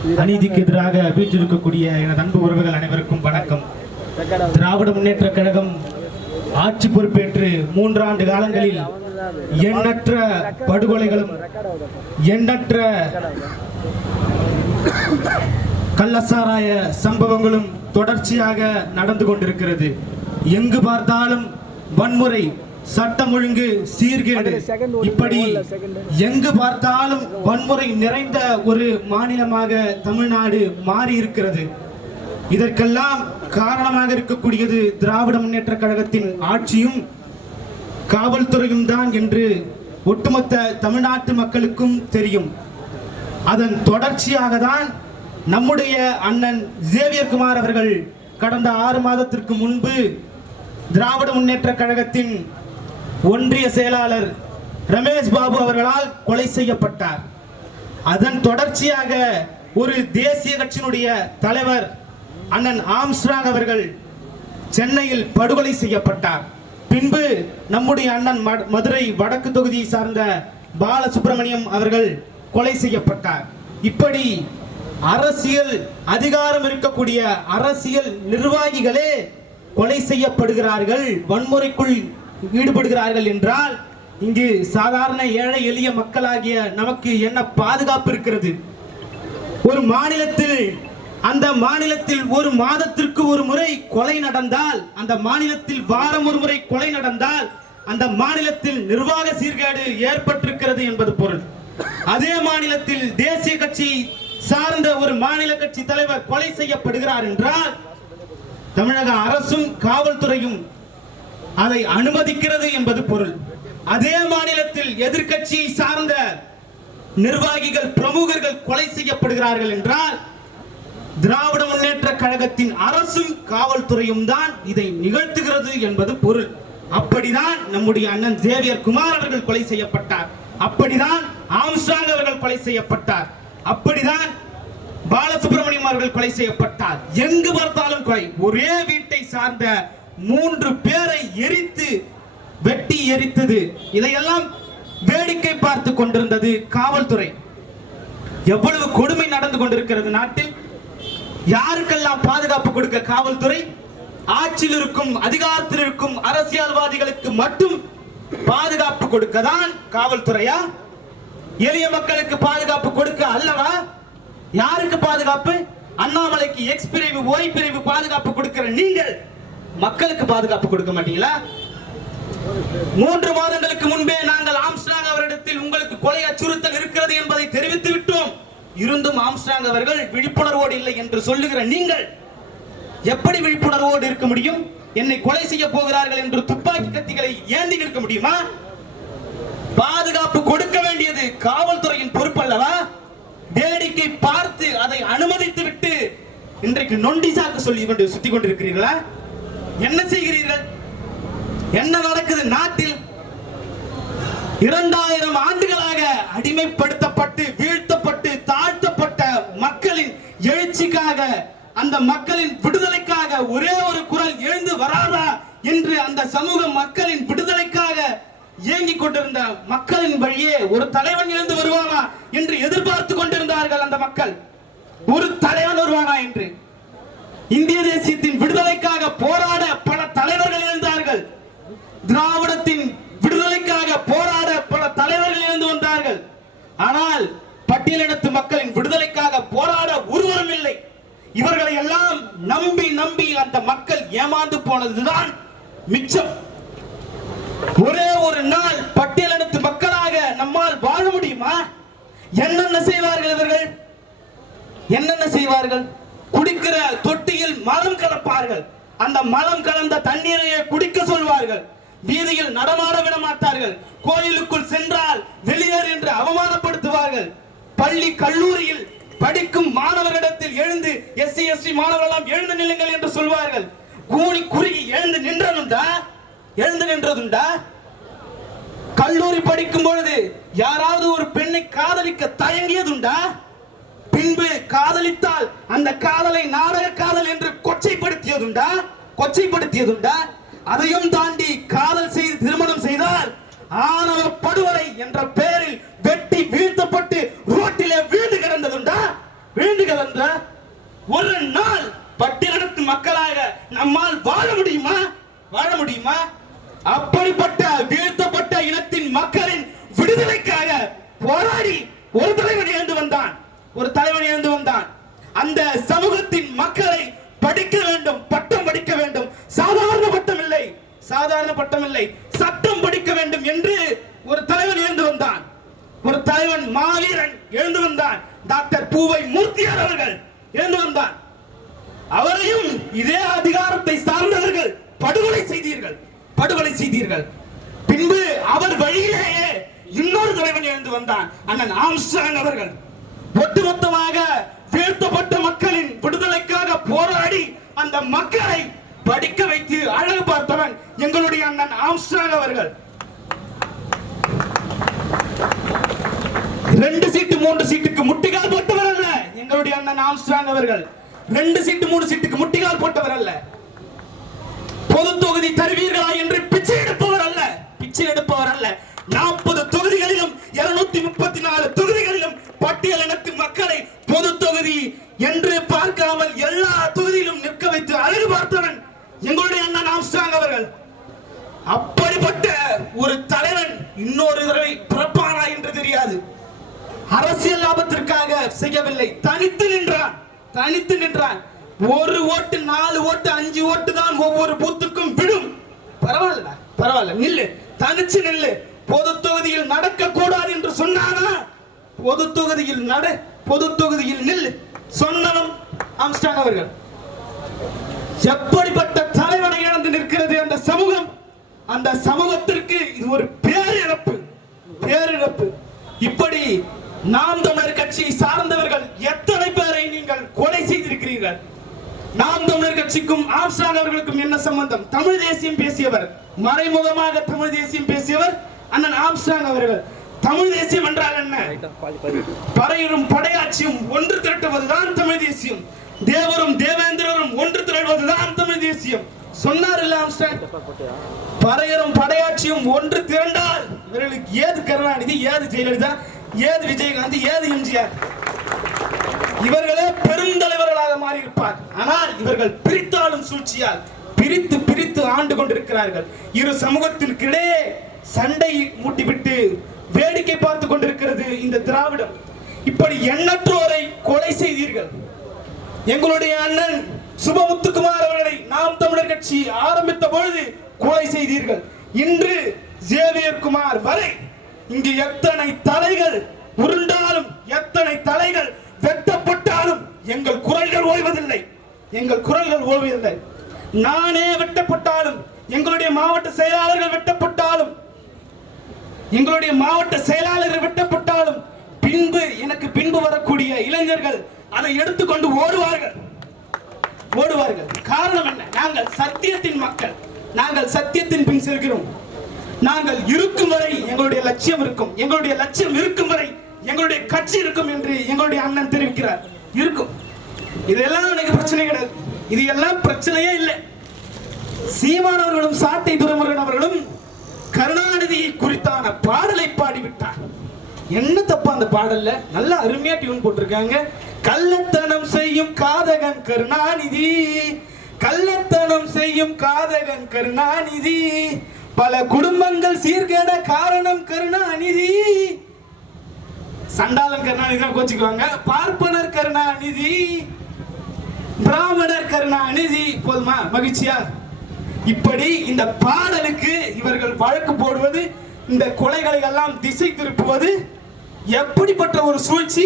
அநீதிக்கு எதிராக வீற்றிருக்கக்கூடிய எனது அன்பு உறவுகள் அனைவருக்கும் வணக்கம். திராவிட முன்னேற்ற கழகம் ஆட்சி பொறுப்பேற்று 3 ஆண்டு காலங்களில் எண்ணற்ற படுகொலைகளும் எண்ணற்ற கள்ளசாராய சம்பவங்களும் தொடர்ச்சியாக நடந்து கொண்டிருக்கிறது. எங்கு பார்த்தாலும் வன்முறை, சட்டம் ஒழுங்கு சீர்கேடு, இப்படி எங்கு பார்த்தாலும் வன்முறை நிறைந்த ஒரு மாநிலமாக தமிழ்நாடு மாறி இருக்கிறது. இதற்கெல்லாம் காரணமாக இருக்கக்கூடியது திராவிட முன்னேற்ற கழகத்தின் ஆட்சியும் காவல்துறையும் தான் என்று ஒட்டுமொத்த தமிழ்நாட்டு மக்களுக்கும் தெரியும். அதன் தொடர்ச்சியாக தான் நம்முடைய அண்ணன் சேவியர் குமார் அவர்கள் கடந்த 6 மாதத்திற்கு முன்பு திராவிட முன்னேற்ற கழகத்தின் ஒன்றிய செயலாளர் ரமேஷ் பாபு அவர்களால் கொலை செய்யப்பட்டார். அதன் தொடர்ச்சியாக ஒரு தேசிய கட்சியினுடைய தலைவர் அண்ணன் ஆம்ஸ்ட்ராங் அவர்கள் சென்னையில் படுகொலை செய்யப்பட்டார். பின்பு நம்முடைய அண்ணன் மதுரை வடக்கு தொகுதியை சார்ந்த பாலசுப்ரமணியம் அவர்கள் கொலை செய்யப்பட்டார். இப்படி அரசியல் அதிகாரம் இருக்கக்கூடிய அரசியல் நிர்வாகிகளே கொலை செய்யப்படுகிறார்கள், வன்முறைக்குள் ஈடுபடுகிறார்கள் என்றால் இங்கு சாதாரண ஏழை எளிய மக்களாகிய நமக்கு என்ன பாதுகாப்பு இருக்கிறது? ஒரு மாநிலத்தில், அந்த மாநிலத்தில் ஒரு மாதத்திற்கு ஒரு முறை கொலை நடந்தால், அந்த மாநிலத்தில் வாரம் ஒரு முறை கொலை நடந்தால் அந்த மாநிலத்தில் நிர்வாக சீர்கேடு ஏற்பட்டிருக்கிறது என்பது பொருள். அதே மாநிலத்தில் தேசிய கட்சி சார்ந்த ஒரு மாநில கட்சி தலைவர் கொலை செய்யப்படுகிறார் என்றால் தமிழக அரசும் காவல்துறையும் அதை அனுமதிக்கிறது என்பது பொருள். அதே மாநிலத்தில் எதிர்க்கட்சியை சார்ந்த நிர்வாகிகள், பிரமுகர்கள் கொலை செய்யப்படுகிறார்கள் என்றால் திராவிட முன்னேற்ற கழகத்தின் அரசும் காவல்துறையும் தான் இதை நிகழ்த்துகிறது என்பது பொருள். அப்படிதான் நம்முடைய அண்ணன் சேவியர் குமார் அவர்கள் கொலை செய்யப்பட்டார், அப்படிதான் ஆம்ஸ்ட்ராங் அவர்கள் கொலை செய்யப்பட்டார், அப்படிதான் பாலசுப்ரமணியம் அவர்கள் கொலை செய்யப்பட்டார். எங்கு பார்த்தாலும் கொலை. ஒரே வீட்டை சார்ந்த 3 பேரை எரித்து வெட்டி எரித்தது. இதையெல்லாம் வேடிக்கை பார்த்து கொண்டிருந்தது காவல்துறை. எவ்வளவு கொடுமை நடந்து கொண்டிருக்கிறது நாட்டில். யாருக்கெல்லாம் பாதுகாப்பு கொடுக்க காவல்துறை? ஆட்சியில் இருக்கும், அதிகாரத்தில் இருக்கும் அரசியல்வாதிகளுக்கு மட்டும் பாதுகாப்பு கொடுக்கதான் காவல்துறையா? எளிய மக்களுக்கு பாதுகாப்பு கொடுக்க அல்லவா? யாருக்கு பாதுகாப்பு? அண்ணாமலைக்கு எக்ஸ் பிரிவு, ஒய் பிரிவு பாதுகாப்பு கொடுக்கிற நீங்கள் மக்களுக்கு பாதுகாப்பு கொடுக்க மாட்டீங்களா? 3 மாதங்களுக்கு முன்பே நாங்கள் ஆம்ஸ்ட்ராங் அவரிடத்தில் உங்களுக்கு கொலை அச்சுறுத்தல் இருக்கிறது என்பதை தெரிவித்து விட்டோம். இருந்தும் ஆம்ஸ்ட்ராங் அவர்கள் விழிப்புணர்வோடு இல்லை என்று சொல்லுகிற நீங்கள் எப்படி விழிப்புணர்வோடு இருக்க முடியும்? என்னை கொலை செய்ய போகிறார்கள் என்று துப்பாக்கி கத்திகளை ஏந்தி நிற்க முடியுமா? பாதுகாப்பு கொடுக்க வேண்டியது காவல்துறையின் பொறுப்பு அல்லவா? வேடிக்கை பார்த்து அதை அனுமதித்து விட்டு இன்றைக்கு நொண்டி சாக்கு சொல்லி கொண்டு சுத்தி கொண்டிருக்கிறீர்களா? என்ன செய்கிறீர்கள்? என்ன நடக்குது நாட்டில்? 2000 ஆண்டுகளாக அடிமைப்படுத்தப்பட்டு வீழ்த்தப்பட்டு தாழ்த்தப்பட்ட மக்களின் எழுச்சிக்காக, அந்த மக்களின் விடுதலைக்காக ஒரே ஒரு குரல் எழுந்து வராதா என்று அந்த சமூக மக்களின் விடுதலைக்காக ஏங்கிக் கொண்டிருந்த மக்களின் வழியே ஒரு தலைவன் எழுந்து வருவானா என்று எதிர்பார்த்து கொண்டிருந்தார்கள் அந்த மக்கள். ஒரு தலைவன் வருவானா என்று. இந்திய தேசியத்தின் விடுதலைக்காக போராட பல தலைவர்கள் எழுந்தார்கள். திராவிடத்தின் விடுதலைக்காக போராட பல தலைவர்கள் எழுந்து வந்தார்கள். ஆனால் பட்டியலினத்து மக்களின் விடுதலைக்காக போராட ஒருவரும் இல்லை. இவர்களை எல்லாம் நம்பி நம்பி அந்த மக்கள் ஏமாந்து போனதுதான் மிச்சம். ஒரே ஒரு நாள் பட்டியலினத்து மக்களாக நம்மால் வாழ முடியுமா? என்னென்ன செய்வார்கள் இவர்கள்? என்னென்ன செய்வார்கள்? குடிக்கிற தொட்டியில் மலம் கலப்பார்கள். அந்த மலம் கலந்த தண்ணீரையே குடிக்க சொல்வார்கள். வீதியில் நடமாட விட மாட்டார்கள். கோயிலுக்குள் சென்றால் வெளியேறு என்று அவமானப்படுத்துவார்கள். பள்ளி கல்லூரியில் படிக்கும் மாணவர்களிடத்தில் எழுந்து எஸ்சி எஸ்டி மாணவர்கள் எழுந்து நில்லுங்கள் என்று சொல்வார்கள். கூனி குறுகி எழுந்து நின்றதுண்டா? கல்லூரி படிக்கும் பொழுது யாராவது ஒரு பெண்ணை காதலிக்க தயங்கியதுண்டா? பின்பு காதலித்தால் அந்த காதலை நாடக காதல் என்று கொச்சைப்படுத்தியதுண்டா? அதையும் தாண்டி காதல் செய்து திருமணம் செய்தால் ஆணவ படுகொலை என்ற பெயரில் வெட்டி வீழ்த்தப்பட்டு ரோட்டிலே வீழ்ந்து கிடந்ததுண்டா? வேண்டுகள் என்ற ஒரு நாள் பட்டியலினத்து மக்களாக நம்மால் வாழ முடியுமா? வாழ முடியுமா? அப்படிப்பட்ட வீழ்த்தப்பட்ட இனத்தின் மக்களின் விடுதலைக்காக போராடி ஒரு தலைவன் எழுந்து வந்தான். ஒரு தலைவன் எழுந்து வந்தான். அந்த சமூகத்தின் மக்களை படிக்க வேண்டும், பட்டம் படிக்க வேண்டும். சாதாரண பட்டம் இல்லை, சாதாரண பட்டம் இல்லை, சட்டம் படிக்க வேண்டும் என்று ஒரு தலைவன் எழுந்து வந்தான். ஒரு தலைவன் மாவீரன் எழுந்து வந்தான். டாக்டர் பூவை மூர்த்தியார் அவர்கள் எழுந்து வந்தான். அவரையும் இதே அதிகாரத்தை சார்ந்தவர்கள் படுகொலை செய்தீர்கள், படுகொலை செய்தீர்கள். பின்பு அவர் வழியிலேயே இன்னொரு தலைவன் எழுந்து வந்தான், அண்ணன் ஆம்ஸ்ட்ராங் அவர்கள். ஒட்டுமொத்தமாக வீழ்த்தப்பட்ட மக்களின் விடுதலைக்காக போராடி அந்த மக்களை படிக்க வைத்து அழகு பார்த்தவன் எங்களுடைய அண்ணன் ஆம்ஸ்ட்ராங் அவர்கள். 2 சீட்டு 3 சீட்டுக்கு முட்டிகால் போட்டவர் அல்ல எங்களுடைய அண்ணன் ஆம்ஸ்ட்ராங் அவர்கள். 2 சீட்டு 3 சீட்டுக்கு முட்டிகால் போட்டவர் அல்ல. பொது தொகுதி தருவீர்களா என்று பிச்சை எடுப்பவர் அல்ல, பிச்சை எடுப்பவர் அல்ல. 40 தொகுதிகளிலும் 234 தொகுதிகளிலும் பட்டியல் இனத்து மக்களை பொது தொகுதி என்று பார்க்காமல் எல்லா தொகுதியிலும் நிற்க வைத்து அழகு பார்த்தவன் எங்களுடைய அண்ணன் ஆம்ஸ்ட்ராங் அவர்கள். அப்படிப்பட்ட ஒரு தலைவன் இன்னொரு தடவை பிறப்பானா என்று தெரியாது. அரசியல் லாபத்திற்காக செய்யவில்லை, தனித்து நின்றான், தனித்து நின்றான். 1 ஓட்டு 4 ஓட்டு 5 ஓட்டு தான் ஒவ்வொரு பூத்துக்கும் விடும். பரவாயில்ல, பரவாயில்ல, நில்லு, தனிச்சு நில்லு. பொது தொகுதியில் நடக்க கூடாது என்று சொன்னானா? பொது தொகுதியில் பொது தொகுதியில் நில்லு சொன்னவன் ஆம்ஸ்ட்ராங் அவர்கள். எப்படிப்பட்ட தலைவனை இழந்து நிற்கிறது அந்த சமூகம். அந்த சமூகத்திற்கு இது ஒரு பேரிழப்பு, பேரிழப்பு. இப்படி நாம் தமிழர் கட்சியை சார்ந்தவர்கள் எத்தனை பேரை நீங்கள் கொலை செய்திருக்கிறீர்கள்? நாம் தமிழர் கட்சிக்கும் ஆம்ஸ்ட்ராங் அவர்களுக்கும் என்ன சம்பந்தம்? தமிழ் தேசியம் பேசியவர், மறைமுகமாக தமிழ் தேசியம் பேசியவர் அண்ணன் ஆம்ஸ்ட்ராங் அவர்கள். தமிழ் தேசியம் என்றால் என்ன? பறையரும் படையாட்சியும் ஒன்று திரட்டுவதுதான் தமிழ் தேசியம். தேவரும் தேவேந்திரரும் ஒன்று திரள்வதுதான் தமிழ் தேசியம் சொன்னார் இல்ல ஆம்ஸ்ட்ராங். பறையரும் படையாட்சியும் ஒன்று திரண்டால் இவர்களுக்கு ஏது கருணாநிதி, ஏது ஜெயலலிதா, ஏது விஜயகாந்த், ஏது எம்ஜிஆர்? இவர்களே பெருந்தலைவர்களாக மாறி இருப்பார். ஆனால் இவர்கள் பிரித்தாலும் சூழ்ச்சியால் பிரித்து பிரித்து ஆண்டு கொண்டிருக்கிறார்கள். இரு சமூகத்திற்கிடையே சண்டை மூட்டிவிட்டு வேடிக்கை பார்த்து கொண்டிருக்கிறது இந்த திராவிடம். இப்படி எண்ணற்றோரை கொலை செய்தீர்கள். எங்களுடைய அண்ணன் சுபமுத்துக்குமார் அவர்களை நாம் தமிழர் கட்சி ஆரம்பித்த பொழுது கொலை செய்தீர்கள். இன்று ஜேவியர் குமார் வரை இங்கு எத்தனை தலைகள் உருண்டாலும், எத்தனை தலைகள் வெட்டப்பட்டாலும் எங்கள் குரல்கள் ஓய்வதில்லை, எங்கள் குரல்கள் ஓய்வதில்லை. நானே வெட்டப்பட்டாலும், எங்களுடைய மாவட்ட செயலாளர்கள் வெட்டப்பட்டாலும், எங்களுடைய மாவட்ட செயலாளர்கள் வெட்டப்பட்டாலும் பின்பு எனக்கு பின்பு வரக்கூடிய இளைஞர்கள் அதை எடுத்துக்கொண்டு ஓடுவார்கள், ஓடுவார்கள். காரணம் என்ன? நாங்கள் சத்தியத்தின் மக்கள், நாங்கள் சத்தியத்தின் பின் செல்கிறோம். நாங்கள் இருக்கும் வரை எங்களுடைய லட்சியம் இருக்கும், எங்களுடைய லட்சியம் இருக்கும் வரை எங்களுடைய கட்சி இருக்கும் என்று எங்களுடைய அண்ணன் தெரிவிக்கிறார். இருக்கும். இதெல்லாம் எனக்கு பிரச்சனை கிடையாது, இது எல்லாம் பிரச்சனையே இல்லை. சீமானவர்களும் சாட்டை துரைமுருகன் அவர்களும் கருணாநிதி குறித்தான பாடலை பாடிவிட்டார். என்ன தப்பா அந்த பாடல்ல? நல்ல அருமையா டியூன் போட்டிருக்காங்க. கள்ளத்தனம் செய்யும் காதகன் கருணாநிதி, கள்ளத்தனம் செய்யும் காதகன் கருணாநிதி, பல குடும்பங்கள் சீர்கேட காரணம் கருணாநிதி. சண்டாளன் கருணாநிதி தான் கோச்சிக்குவாங்க. பார்ப்பனர் கருணாநிதி, பிராமணர் கருணாநிதி. போதுமா? மகிழ்ச்சியா? இப்படி இந்த பாடலுக்கு இவர்கள் வழக்கு போடுவது, இந்த கொலைகளை எல்லாம் திசை திருப்புவது எப்படிப்பட்ட ஒரு சூழ்ச்சி!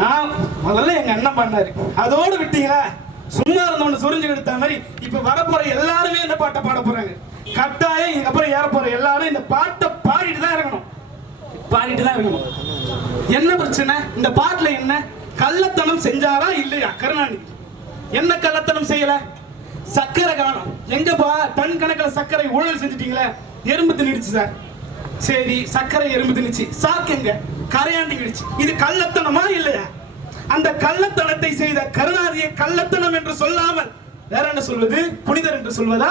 நான் முதல்ல எங்க அண்ணன் பண்ணாரு, அதோடு விட்டீங்களா? சும்மா இருந்தவனு சுரிஞ்சு எடுத்த மாதிரி இப்ப வரப்போற எல்லாருமே இந்த பாட்டை பாட போறாங்க. கட்டாயம் இதுக்கப்புறம் ஏற போற எல்லாரும் இந்த பாட்டை பாடிட்டு தான் இருக்கணும், பாடிட்டு தான் இருக்கணும். என்ன பிரச்சனை இந்த பாட்டுல? என்ன கள்ளத்தனம் செஞ்சாரா இல்லையா கருணாநிதி? என்ன கள்ளத்தனம் செய்யல? சக்கரை காணும். எங்கப்பா டன் கணக்கில் சக்கரை ஊழல் செஞ்சுட்டீங்களே, எறும்பு திணிடுச்சு சார். சரி, சக்கரை எறும்பு திணிச்சு, சாக்குங்க கரையாண்டி கிடுச்சு. இது கள்ளத்தனமா இல்லையா? அந்த கள்ளத்தனத்தை செய்த கருணாநிதியை கள்ளத்தனம் என்று சொல்லாமல் வேற என்ன சொல்வது? புனிதர் என்று சொல்வதா?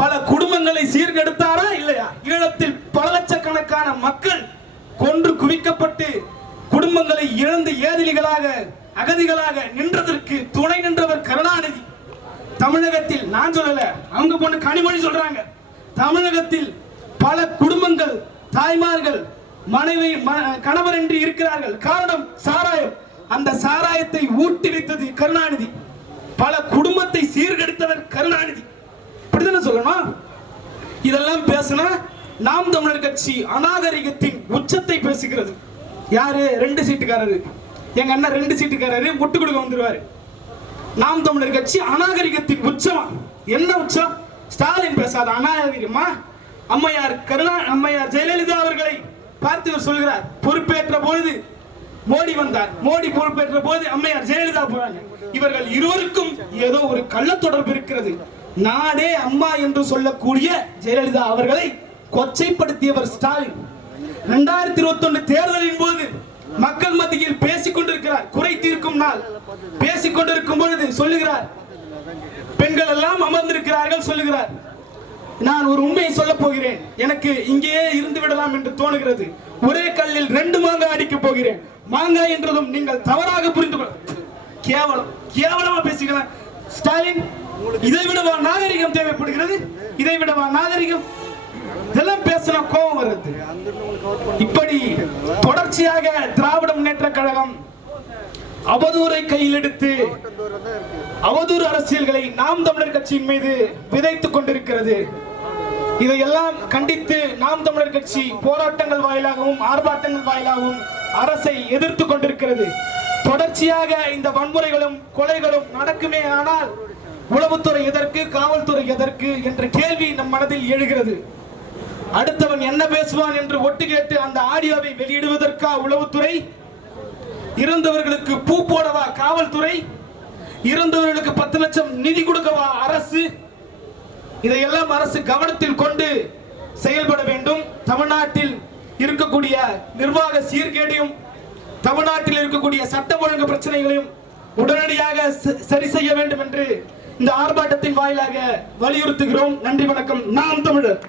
பல குடும்பங்களை சீர்கெடுத்தாரா இல்லையா? ஈழத்தில் பல லட்சக்கணக்கான மக்கள் கொன்று குவிக்கப்பட்டு குடும்பங்களை இழந்து ஏதிலிகளாக அகதிகளாக நின்றதற்கு துணை நின்றவர் கருணாநிதி. தமிழகத்தில் நான் சொல்லல, அவங்க பொண்ணு கனிமொழி சொல்றாங்க, தமிழகத்தில் பல குடும்பங்கள் தாய்மார்கள் மனைவி கணவர் என்று இருக்கிறார்கள். காரணம் சாராயம். அந்த சாராயத்தை ஊட்டிவித்தது கருணாநிதி. பல குடும்பத்தை சீர்கெடுத்தவர் கருணாநிதி. இப்படிதானே சொல்லணும். இதெல்லாம் பேசினா நாம் தமிழர் கட்சி அநாகரிகத்தின் உச்சத்தை பேசுகிறது. யாரு? 2 சீட்டுக்காரரு. எங்க அண்ணன் 2 சீட்டுக்காரரு முட்டு கொடுக்க வந்துருவாரு. நாம் தமிழர் கட்சி அநாகரிகத்தின் உச்சமா? என்ன உச்சம்? ஸ்டாலின் பேசாத அநாகரிகமா? அம்மையார் ஜெயலலிதா அவர்களை பார்த்து இவர் சொல்கிறார், பொறுப்பேற்ற பொழுது மோடி வந்தார், மோடி பொறுப்பேற்ற போது அம்மையார் ஜெயலலிதா போறாங்க. இவர்கள் இருவருக்கும் ஏதோ ஒரு கள்ள தொடர்பு இருக்கிறது. நாடே அம்மா என்று சொல்லக்கூடிய ஜெயலலிதா அவர்களை கொச்சைப்படுத்தியவர் ஸ்டாலின். 2021 தேர்தலின் போது மக்கள் மத்தியில் பேசிக் கொண்டிருக்கிறார். குறை தீர்க்கும் நாள் பேசிக் கொண்டிருக்கும் பொழுது சொல்லுகிறார், பெண்கள் எல்லாம் அமர்ந்திருக்கிறார்கள். சொல்லுகிறார், நான் ஒரு உண்மையை சொல்ல போகிறேன், எனக்கு இங்கேயே இருந்து விடலாம் என்று தோணுகிறது. ஒரே கல்லில் 2 மாங்காய் அடிக்க போகிறேன். மாங்காய் என்றதும் நீங்கள் தவறாக புரிந்து கொள்ள. கேவலமா பேசிக்கலாம். ஸ்டாலின், இதை விடவா நாகரிகம் தேவைப்படுகிறது? இதை விடவா நாகரிகம்? இதெல்லாம் பேசினா கோபம் வருது. இப்படி தொடர்ச்சியாக திராவிட முன்னேற்ற கழகம் அவதூறை கையில் எடுத்து அவதூறு அரசியல்களை நாம் தமிழர் கட்சியின் மீது விதைத்துக் கொண்டிருக்கிறது. இதையெல்லாம் கண்டித்து நாம் தமிழர் கட்சி போராட்டங்கள் வாயிலாகவும் ஆர்ப்பாட்டங்கள் வாயிலாகவும் அரசை எதிர்த்து கொண்டிருக்கிறது. தொடர்ச்சியாக இந்த வன்முறைகளும் கொலைகளும் நடக்குமே ஆனால் உளவுத்துறை எதற்கு, காவல்துறை எதற்கு என்ற கேள்வி நம் மனதில் எழுகிறது. அடுத்தவன் என்ன பேசுவான் என்று ஒட்டு கேட்டு அந்த ஆடியோவை வெளியிடுவதற்கா உளவுத்துறை? இறந்தவர்களுக்கு பூ போடவா காவல்துறை? இறந்தவர்களுக்கு 10 லட்சம் நிதி கொடுக்கவா அரசு? இதையெல்லாம் அரசு கவனத்தில் கொண்டு செயல்பட வேண்டும். தமிழ்நாட்டில் இருக்கக்கூடிய நிர்வாக சீர்கேடையும் தமிழ்நாட்டில் இருக்கக்கூடிய சட்ட ஒழுங்கு பிரச்சனைகளையும் உடனடியாக சரி செய்ய வேண்டும் என்று இந்த ஆர்ப்பாட்டத்தின் வாயிலாக வலியுறுத்துகிறோம். நன்றி, வணக்கம். நாம் தமிழர்.